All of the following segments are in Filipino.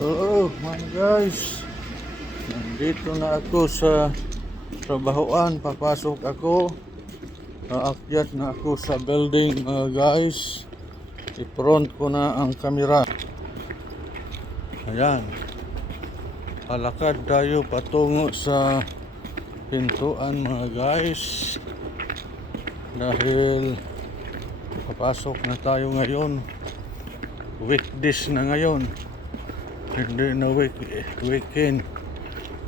Oo, mga guys. Nandito na ako sa trabahoan. Papasok ako. Aakyat na ako sa building mga guys. I-front ko na ang kamera. Ayan. Palakad tayo patungo sa pintuan mga guys. Dahil papasok na tayo ngayon. Weekdays na ngayon. Hindi na week, weekend.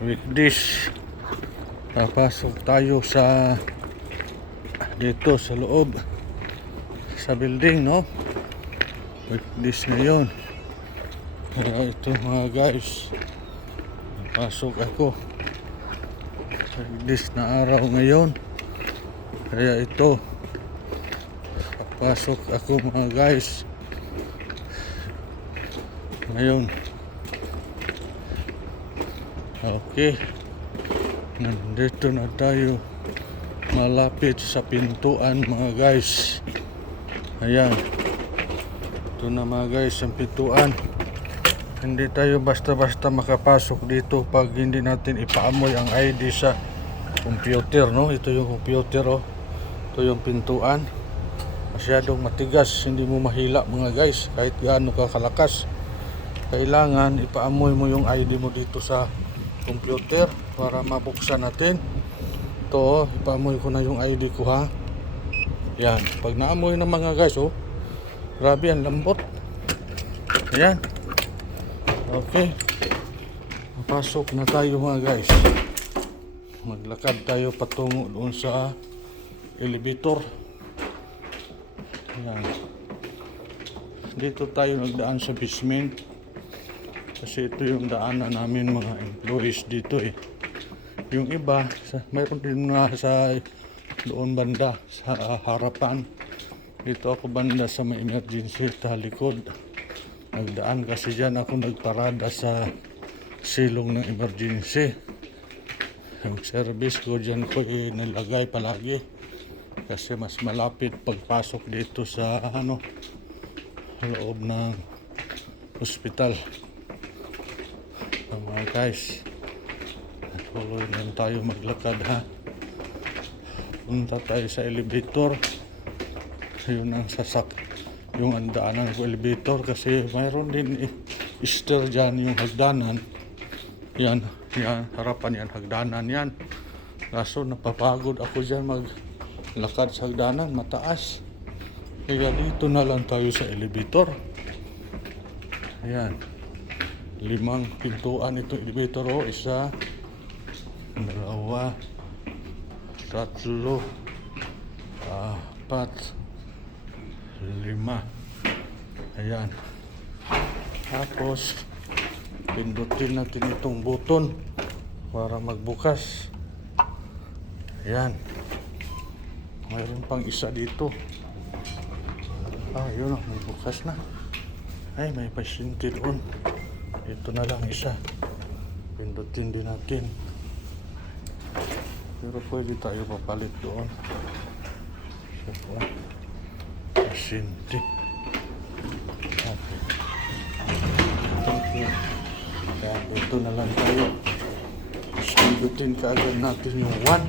Weekdays. Papasok tayo sa dito sa loob sa building, no? Weekdays ngayon. Kaya ito mga guys. Pasok ako. Weekdays na araw ngayon. Kaya ito. Pasok ako mga guys. Ngayon. Okay. Nandito na tayo. Malapit sa pintuan mga guys. Ayan. Ito na mga guys ang pintuan. Hindi tayo basta-basta makapasok dito pag hindi natin ipaamoy ang ID sa computer, no? Ito yung computer, oh. Ito yung pintuan. Masyadong matigas, hindi mo mahila mga guys, kahit gaano ka kalakas. Kailangan ipaamoy mo yung ID mo dito sa computer para mabuksan natin. Ito, oh, ipaamoy ko na yung ID ko ha. Yan, pag naamoy ng mga guys, oh. Grabe, ang lambot. Ayan. Okay. Papasok na tayo mga guys. Maglakad tayo patungo doon sa elevator. Ayan. Dito tayo nagdaan sa basement. Kasi ito yung daanan namin mga employees dito eh. Yung iba, sa, mayroon din na sa doon banda sa harapan. Dito ako banda sa may emergency sa likod. Nagdaan kasi dyan ako nagparada sa silong ng emergency. Yung service ko dyan ko nilagay palagi. Kasi mas malapit pagpasok dito sa ano loob ng hospital. So, mga guys, tuloy lang tayo maglakad ha. Punta tayo sa elevator. Yun ang sasak yung andaanan ko elevator kasi mayroon din eh, stair dyan yung hagdanan. Yan, yan, harapan yan, hagdanan yan. Kaso napapagod ako dyan maglakad sa hagdanan, mataas. Kaya dito na lang tayo sa elevator. Ayan limang pintuan itong elevator o isa. Dalawa. Tatlo. Apat. Lima. Ayan. Tapos pindutin natin itong buton para magbukas. Ayan. Mayroon pang isa dito. Ah yun oh, magbukas na. Ay may pasyente doon ito na lang isa pindutin din natin pero pwede tayo papalit doon so, pasyente. Okay. Okay. Kaya dito na lang tayo. Sundutin ka agad natin yung 1.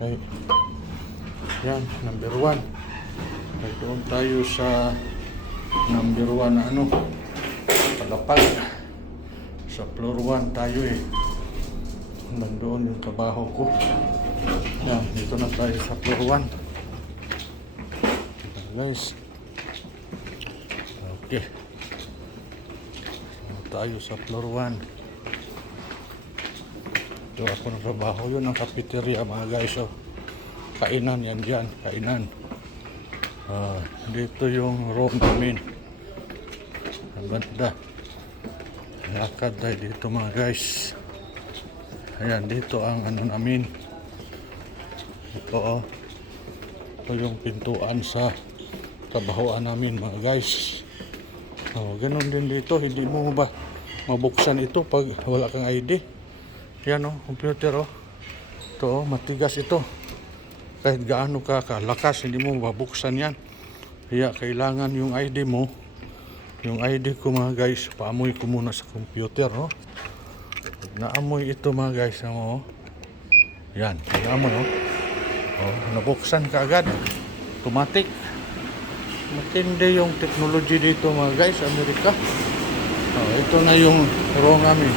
Okay. Yan, number 1. Okay, doon tayo sa number 1 na ano, palapag. Sa floor 1 tayo eh. Nandoon yung kabaho ko. Yan, dito na tayo sa floor 1 guys. Okay. So, tayo sa floor 1. Ito ako ng trabaho. Yun ang cafeteria mga guys. So, kainan yan dyan. Kainan. Ah, dito yung room namin. Ang banda. Lakad tayo dito mga guys. Ayan, dito ang ano namin. Ito oh. Ito yung pintuan sa trabahoan namin mga guys. Oh, ganun din dito, hindi mo ba mabuksan ito pag wala kang ID. Yan oh, computer oh. Ito oh, matigas ito. Kahit gaano ka kalakas, hindi mo mabuksan yan. Kaya kailangan yung ID mo yung ID ko mga guys, paamoy ko muna sa computer, no? Pag naamoy ito mga guys, mo, yan, naamoy, no? Oh, nabuksan ka agad. Automatic. Matindi yung technology dito mga guys, Amerika. Oh, ito na yung room namin.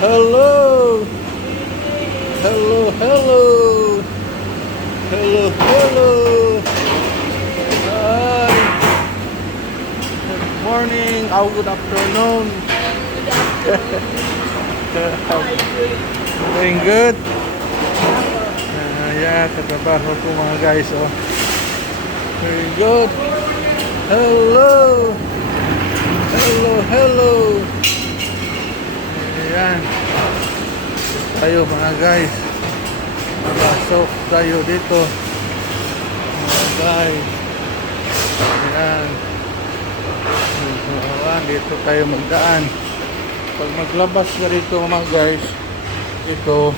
Hello! Hello, hello! Hello, hello! Hi! Good oh, good afternoon. Doing good? Uh, yeah, katrabaho ko mga guys, oh. Very good. Hello! Hello, hello! Ayan. Tayo mga guys. Napasok tayo dito. Mga guys. Ayan. Dito tayo magdaan. Pag maglabas ka dito mga guys, ito,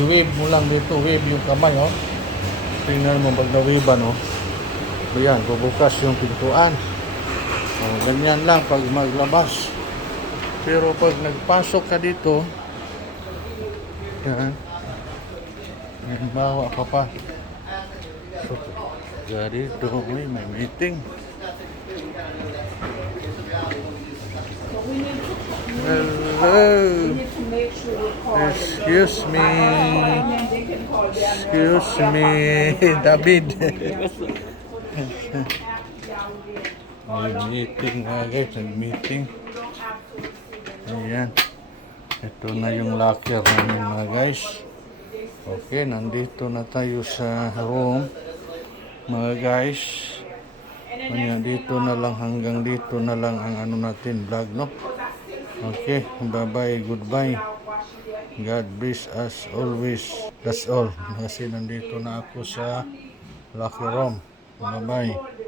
i-wave mo lang dito, wave yung kamay, oh. Tingnan mo pag na-wave, no? Ayan, bubukas yung pintuan. Oh, ganyan lang pag maglabas. Pero pag nagpasok ka dito, yan, halimbawa ka pa. So, dito, uy, may meeting. Hello. Excuse me. Excuse me, David. May meeting nga guys, may meeting. Ayan. Ito na yung locker namin mga guys. Okay, nandito na tayo sa room. Mga guys. Kanya dito na lang hanggang dito na lang ang ano natin vlog no. Okay, bye-bye, goodbye. God bless us always. That's all. Kasi nandito na ako sa locker room. Bye-bye.